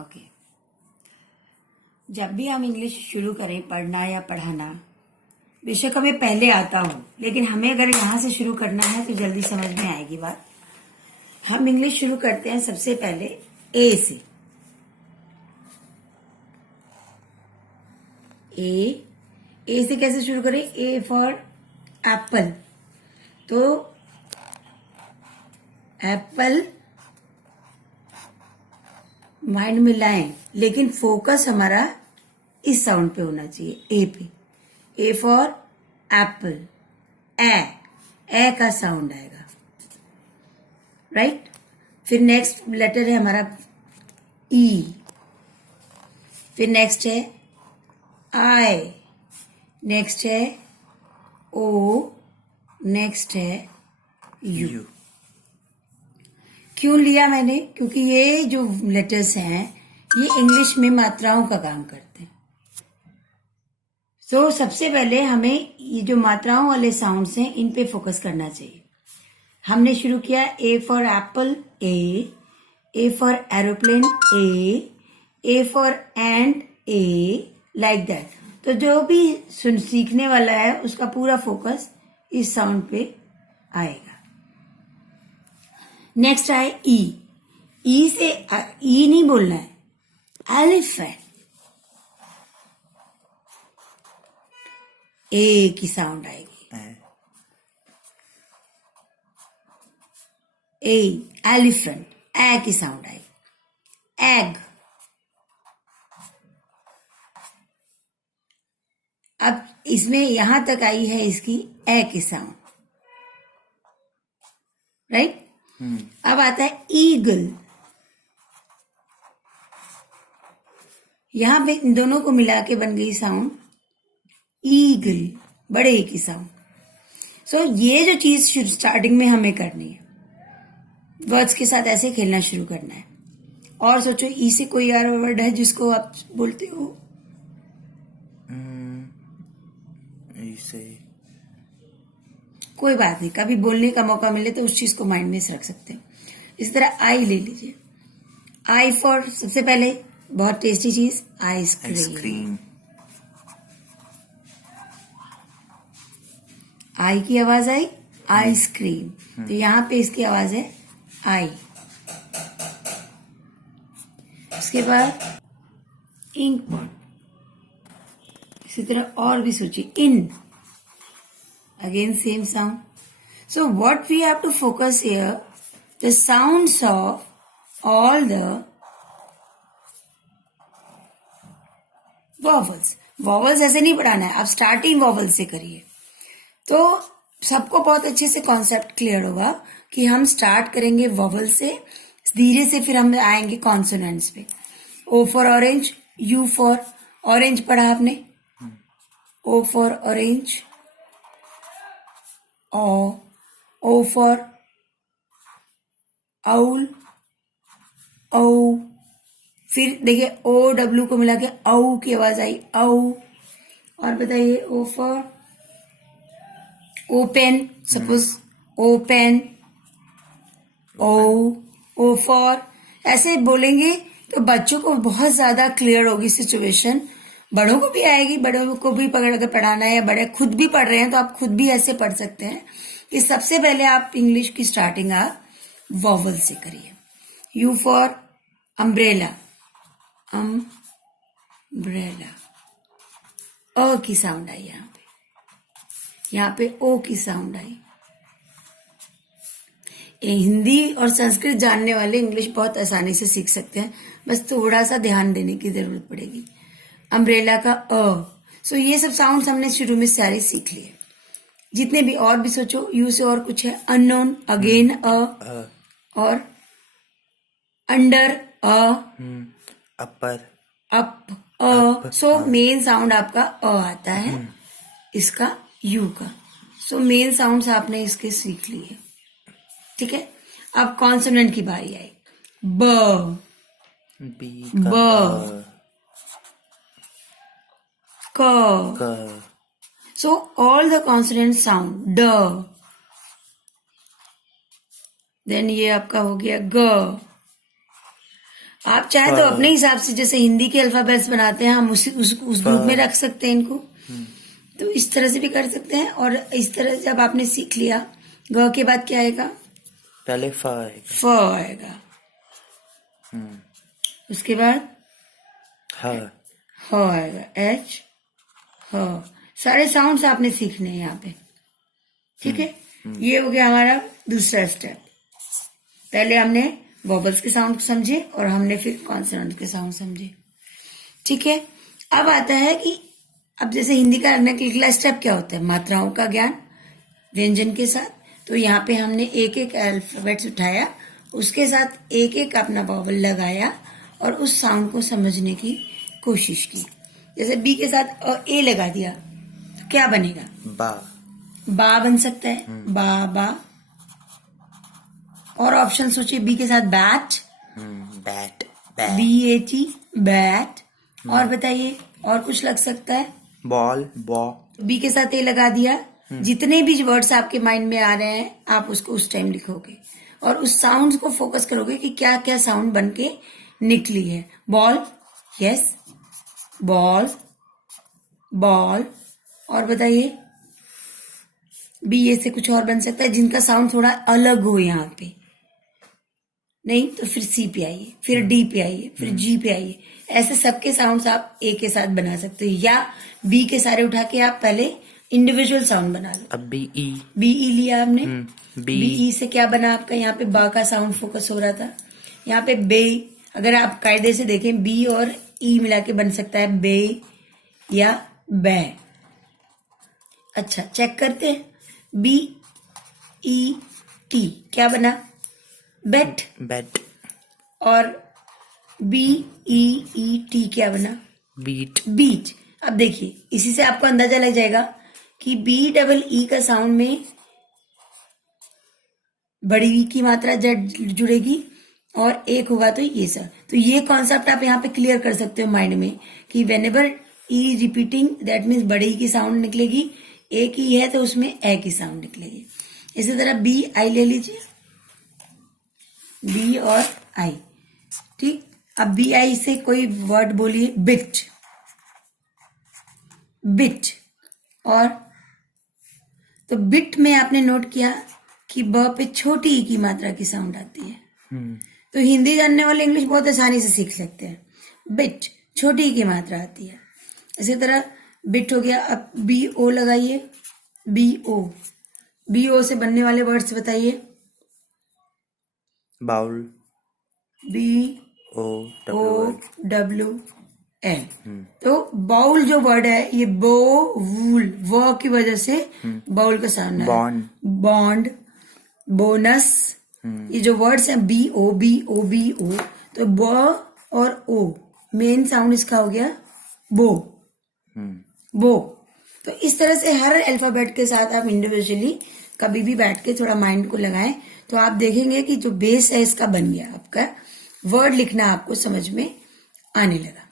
Okay. जब भी हम इंग्लिश शुरू करें पढ़ना या पढ़ाना, बेशक हमें पहले आता हो, लेकिन हमें अगर यहाँ से शुरू करना है तो जल्दी समझ में आएगी बात। हम इंग्लिश शुरू करते हैं सबसे पहले ए से। ए से कैसे शुरू करें? ए फॉर एप्पल, तो एप्पल माइंड में लाएं, लेकिन फोकस हमारा इस साउंड पे होना चाहिए, ए पे। ए फॉर एप्पल, ए का साउंड आएगा, राइट। फिर नेक्स्ट लेटर है हमारा ई, फिर नेक्स्ट है आई, नेक्स्ट है ओ, नेक्स्ट है यू। क्यों लिया मैंने? क्योंकि ये जो लेटर्स हैं ये इंग्लिश में मात्राओं का काम करते हैं। तो सबसे पहले हमें ये जो मात्राओं वाले साउंड्स हैं इन पे फोकस करना चाहिए। हमने शुरू किया A for Apple, A for aeroplane, A for and, A, like that. तो जो भी सीखने वाला है उसका पूरा फोकस इस साउंड पे आएगा। नेक्स्ट आए ई से ई नहीं बोलना है, एलिफेंट, ए की साउंड आएगी, ए, एलिफेंट, ए की साउंड आएगी। एग, अब इसमें यहां तक आई है इसकी ए की साउंड, राइट। अब आता है ईगल, यहां पे इन दोनों को मिला के बन गई साउंड ईगल, बड़े की साउंड। सो ये जो चीज स्टार्टिंग में हमें करनी है, वर्ड्स के साथ ऐसे खेलना शुरू करना है। और सोचो ई से कोई और वर्ड है जिसको आप बोलते हो? से कोई बात नहीं, कभी बोलने का मौका मिले तो उस चीज को माइंड में रख सकते हो। इस तरह आई ले लीजिए। आई फॉर सबसे पहले बहुत टेस्टी चीज आइसक्रीम। आई की आवाज आई, आइसक्रीम। तो यहाँ पे इसकी आवाज है आई। उसके बाद इंक पॉट, इसी तरह और भी सोचिए। इन, again same sound. So what we have to focus here, the sounds of all the vowels. vowels ऐसे नहीं पढ़ाना है, आप स्टार्टिंग vowel से करिए तो सबको बहुत अच्छे से कॉन्सेप्ट क्लियर होगा कि हम स्टार्ट करेंगे vowel से, धीरे से फिर हम आएंगे कॉन्सोनेंट्स पे। O for orange, U for orange पढ़ा आपने, O for orange, O for owl, O। फिर देखिए OW को मिला के औ की आवाज आई, औ। और बताइए O for open, suppose open, O for, ऐसे बोलेंगे तो बच्चों को बहुत ज्यादा क्लियर होगी सिचुएशन। बड़ों को भी आएगी, बड़ों को भी पकड़ कर पढ़ाना है, या बड़े खुद भी पढ़ रहे हैं तो आप खुद भी ऐसे पढ़ सकते हैं कि सबसे पहले आप इंग्लिश की स्टार्टिंग आप वॉवल से करिए। यू फॉर अम्ब्रेला, अम्ब्रेला, अ की साउंड आई यहाँ पे ओ की साउंड आई। हिंदी और संस्कृत जानने वाले इंग्लिश बहुत आसानी से सीख सकते हैं, बस थोड़ा सा ध्यान देने की जरूरत पड़ेगी। अम्ब्रेला का अ। सो ये सब साउंड्स हमने शुरू में सारे सीख लिए। जितने भी और भी सोचो, यू से और कुछ है, अननोन, अगेन अ, और under a, upper, up a. So main sound आपका अ आता है, इसका यू का। सो मेन साउंड्स आपने इसके सीख लिए, ठीक है। अब कॉन्सोनेंट की बारी आई। ब, ब, क। So all the consonant sound ड, देन ये आपका हो गया ग, आप चाहे तो अपने हिसाब से जैसे हिंदी के अल्फाबेट्स बनाते हैं हम उस ग्रुप में रख सकते हैं इनको। तो इस तरह से भी कर सकते हैं। और इस तरह से जब आपने सीख लिया, ग के बाद क्या आएगा? पहले फ आएगा। फ आएगा। उसके बाद ह ह आएगा। एच, ह। सारे साउंड्स आपने सीखने हैं यहाँ पे, ठीक है। ये हो गया हमारा दूसरा स्टेप। पहले हमने वॉबल्स के साउंड समझे और हमने फिर कॉन्सोनेंट के साउंड समझे, ठीक है। अब आता है कि अब जैसे हिंदी का अगला स्टेप क्या होता है? मात्राओं का ज्ञान व्यंजन के साथ। तो यहाँ पे हमने एक एक अल्फाबेट्स उठाया, उसके साथ एक एक अपना वॉवल लगाया और उस साउंड को समझने की कोशिश की। जैसे बी के साथ ए लगा दिया तो क्या बनेगा? बा। बा बन सकता है, बा बा। और ऑप्शन सोचिए, बी के साथ bat, bat bat. BAT, bat. और बताइए, और कुछ लग सकता है? Ball ball. बी के साथ ए लगा दिया। जितने भी वर्ड्स आपके माइंड में आ रहे हैं आप उसको उस टाइम लिखोगे और उस साउंड को फोकस करोगे कि क्या क्या साउंड बन के निकली है। Ball, yes, ball ball. और बताइए, बी ए से कुछ और बन सकता है जिनका साउंड थोड़ा अलग हो यहाँ पे। नहीं तो फिर सी पे आइए, फिर डी पे आइए, फिर जी पे आइए। ऐसे सबके साउंड्स आप ए के साथ बना सकते हो, या बी के सारे उठा के आप पहले इंडिविजुअल साउंड बना लो। अब बी ई। बी ई लिया आपने। बी बी ई से क्या बना आपका? यहाँ पे बा का साउंड फोकस हो रहा था। यहाँ पे बे, अगर आप कायदे से देखें बी और ई मिला के बन सकता है बे या बै। अच्छा, चेक करते हैं। बी ई टी क्या बना? बेट। बैट। और बी ई ई टी क्या बना? बीट। बीट। अब देखिए, इसी से आपको अंदाजा लग जाएगा कि बी डबल ई का साउंड में बड़ी ई की मात्रा जेड जुड़ेगी और एक होगा तो ये सब। तो ये कॉन्सेप्ट आप यहाँ पे क्लियर कर सकते हो माइंड में कि when ever E repeating that means बड़ी ई की साउंड निकलेगी, एक ई है तो उसमें ए की साउंड निकलेगी। इसी तरह बी आई ले लीजिए, बी और आई, ठीक। अब बी आई से कोई वर्ड बोलिए, बिट, बिट। और तो बिट में आपने नोट किया कि ब पे छोटी ई की मात्रा की साउंड आती है। तो हिंदी जानने वाले इंग्लिश बहुत आसानी से सीख सकते हैं। बिट, छोटी ई की मात्रा आती है। इसी तरह बिट हो गया। अब बी ओ लगाइए, बी ओ। बी ओ से बनने वाले वर्ड्स बताइए। Bowl. B O O W L. तो बाउल जो वर्ड है ये बो वूल व की वजह से बाउल का सामना है। बॉन्ड। बॉन्ड, बोनस, ये जो वर्ड्स हैं B O B O B O, तो ब और ओ मेन साउंड इसका हो गया बो, बो। तो इस तरह से हर अल्फाबेट के साथ आप इंडिविजुअली कभी भी बैठ के थोड़ा माइंड को लगाएं तो आप देखेंगे कि जो बेस है इसका बन गया, आपका वर्ड लिखना आपको समझ में आने लगा।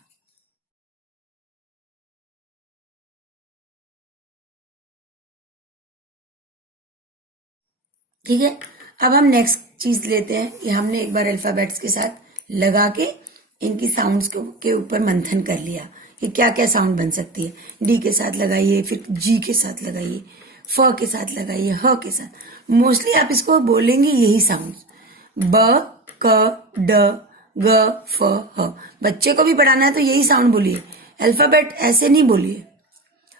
ठीक है, अब हम नेक्स्ट चीज लेते हैं कि हमने एक बार अल्फाबेट्स के साथ लगा के इनकी साउंड्स के ऊपर मंथन कर लिया कि क्या क्या साउंड बन सकती है। डी के साथ लगाइए, फिर जी के साथ लगाइए, फ के साथ लगाइए, ह के साथ। मोस्टली आप इसको बोलेंगे यही साउंड, ब क ड ग फ ह। बच्चे को भी पढ़ाना है तो यही साउंड बोलिए, अल्फाबेट ऐसे नहीं बोलिए।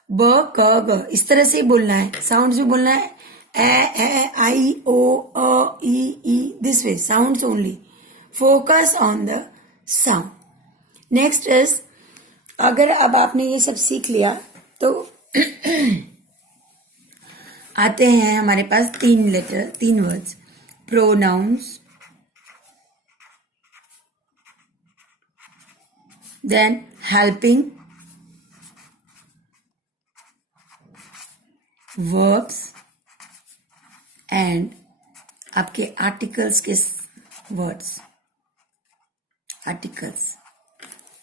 ब क ग इस तरह से ही बोलना है, साउंड भी बोलना है। ए आई ओ अ ई this way sounds only, focus on the sound. Next is, अगर अब आपने ये सब सीख लिया तो आते हैं हमारे पास तीन words, pronouns, then helping verbs and आपके आर्टिकल्स के वर्ड्स, आर्टिकल्स।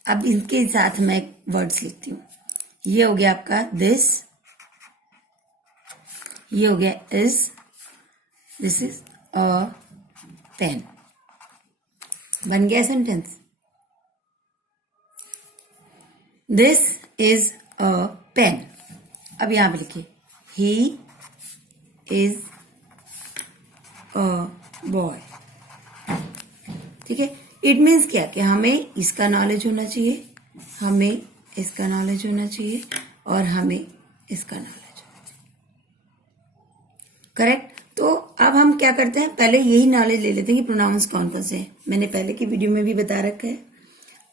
अब इनके साथ मैं वर्ड्स लिखती हूँ। ये हो गया आपका दिस, ये हो गया is, this is a pen. बन गया sentence. This is a pen. अब यहां पे लिखिए ही इज अ बॉय. ठीक है. इट मीन्स क्या कि हमें इसका नॉलेज होना चाहिए, हमें इसका नॉलेज होना चाहिए और हमें इसका नॉलेज होना चाहिए. करेक्ट. तो अब हम क्या करते हैं, पहले यही नॉलेज ले लेते हैं कि प्रोनाउंस कौन कौन से हैं. मैंने पहले की वीडियो में भी बता रखा है,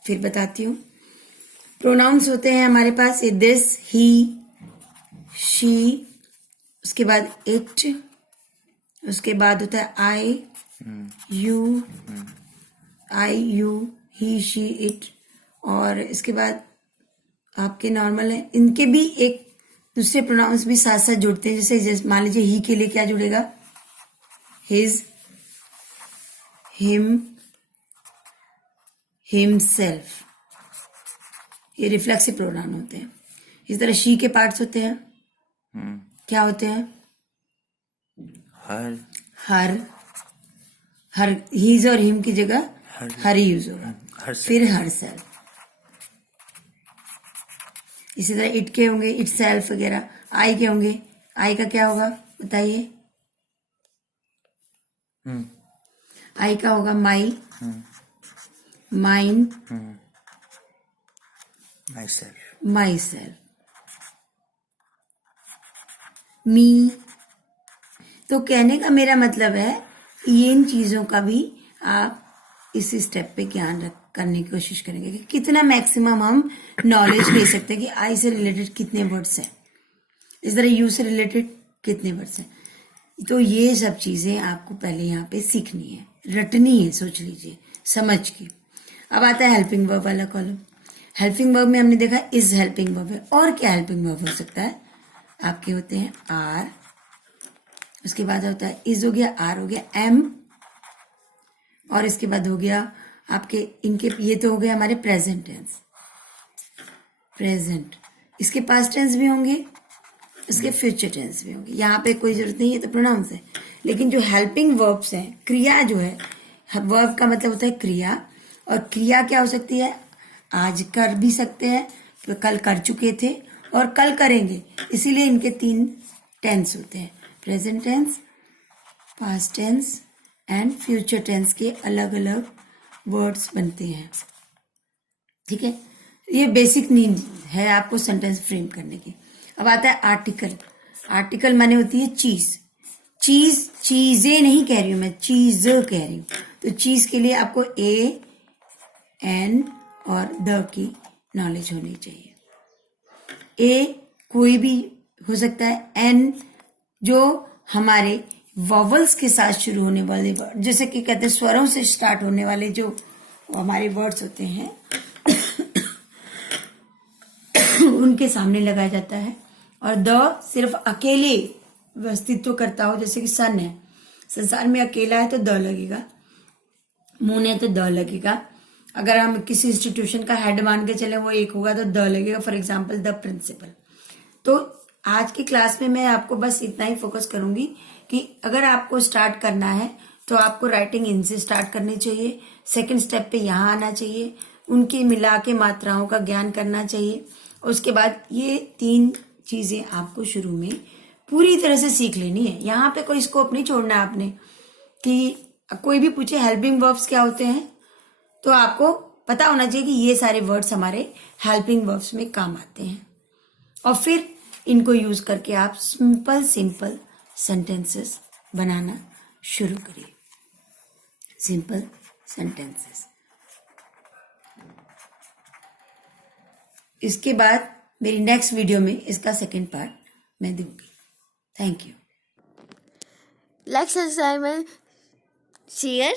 फिर बताती हूँ. प्रोनाउंस होते हैं हमारे पास दिस, ही, शी, उसके बाद इट, उसके बाद होता है आई, यू, ही, शी, इट, और इसके बाद आपके नॉर्मल है. इनके भी एक दूसरे प्रोनाउंस भी साथ साथ जुड़ते हैं. जैसे मान लीजिए ही के लिए क्या जुड़ेगा, हिज, हिम, हिमसेल्फ. ये रिफ्लेक्सिव प्रोनाउन होते हैं. इस तरह शी के पार्ट्स होते हैं. क्या होते हैं, हर, हर हीज और हिम की जगह हर यूज होगा. फिर हर सेल्फ. इसी तरह इट के होंगे इट सेल्फ वगैरह. आई के होंगे, आई का क्या होगा बताइए. आई का होगा my, mine, myself, myself, me. तो कहने का मेरा मतलब है ये इन चीजों का भी आप इस स्टेप पे ध्यान रख करने की कोशिश करेंगे कि कितना मैक्सिमम हम नॉलेज ले सकते हैं कि आई से रिलेटेड कितने वर्ड्स हैं, इस तरह यू से रिलेटेड कितने वर्ड्स हैं. तो ये सब चीजें आपको पहले यहाँ पे सीखनी है, रटनी है, सोच लीजिए समझ के. अब आता है हेल्पिंग वर्ब वाला कॉलम. हेल्पिंग वर्ब में हमने देखा इज हेल्पिंग वर्ब है. और क्या हेल्पिंग वर्ब हो सकता है, आपके होते हैं आर, उसके बाद होता है इज हो गया, आर हो गया, एम, और इसके बाद हो गया आपके इनके, ये तो हो गया हमारे प्रेजेंट टेंस, प्रेजेंट. इसके पास्ट टेंस भी होंगे, इसके फ्यूचर टेंस भी होंगे. यहाँ पे कोई जरूरत नहीं है, तो प्रोनाउंस है. लेकिन जो हेल्पिंग वर्ब्स हैं, क्रिया जो है, वर्ब का मतलब होता है क्रिया, और क्रिया क्या हो सकती है, आज कर भी सकते हैं, तो कल कर चुके थे और कल करेंगे. इसीलिए इनके 3 टेंस होते हैं, present tense, past tense and future tense के अलग अलग वर्ड्स बनते हैं. ठीक है. ये बेसिक नीड है आपको सेंटेंस फ्रेम करने की. अब आता है आर्टिकल. आर्टिकल माने होती है चीज. चीज, चीजें नहीं कह रही हूं मैं, चीज कह रही हूं. तो चीज के लिए आपको ए, एन और द की नॉलेज होनी चाहिए. ए कोई भी हो सकता है, एन जो हमारे वॉवल्स के साथ शुरू होने वाले वर्ड, जैसे कि कहते हैं स्वरों से स्टार्ट होने वाले जो हमारे वर्ड्स होते हैं उनके सामने लगाया जाता है. और द सिर्फ अकेले अस्तित्व करता हो, जैसे कि सन है, संसार में अकेला है तो द लगेगा, मून है तो द लगेगा. अगर हम किसी इंस्टीट्यूशन का हेड मान के चले वो एक होगा तो द लगेगा. For example the principal. तो आज की क्लास में मैं आपको बस इतना ही फोकस करूंगी कि अगर आपको स्टार्ट करना है तो आपको राइटिंग इनसे स्टार्ट करनी चाहिए. सेकंड स्टेप पे यहाँ आना चाहिए, उनके मिला के मात्राओं का ज्ञान करना चाहिए. उसके बाद ये 3 चीजें आपको शुरू में पूरी तरह से सीख लेनी है. यहाँ पे कोई स्कोप नहीं छोड़ना है आपने कि कोई भी पूछे हेल्पिंग वर्ब्स क्या होते हैं, तो आपको पता होना चाहिए कि ये सारे वर्ड्स हमारे हेल्पिंग वर्ब्स में काम आते हैं. और फिर इनको यूज करके आप सिंपल सिंपल सेंटेंसेस बनाना शुरू करिए. Simple sentences. इसके बाद मेरी नेक्स्ट वीडियो में इसका सेकंड पार्ट मैं दूंगी. Thank you. Like, subscribe and share.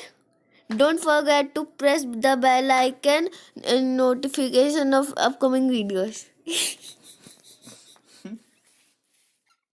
Don't forget to press the bell icon and notification of upcoming videos.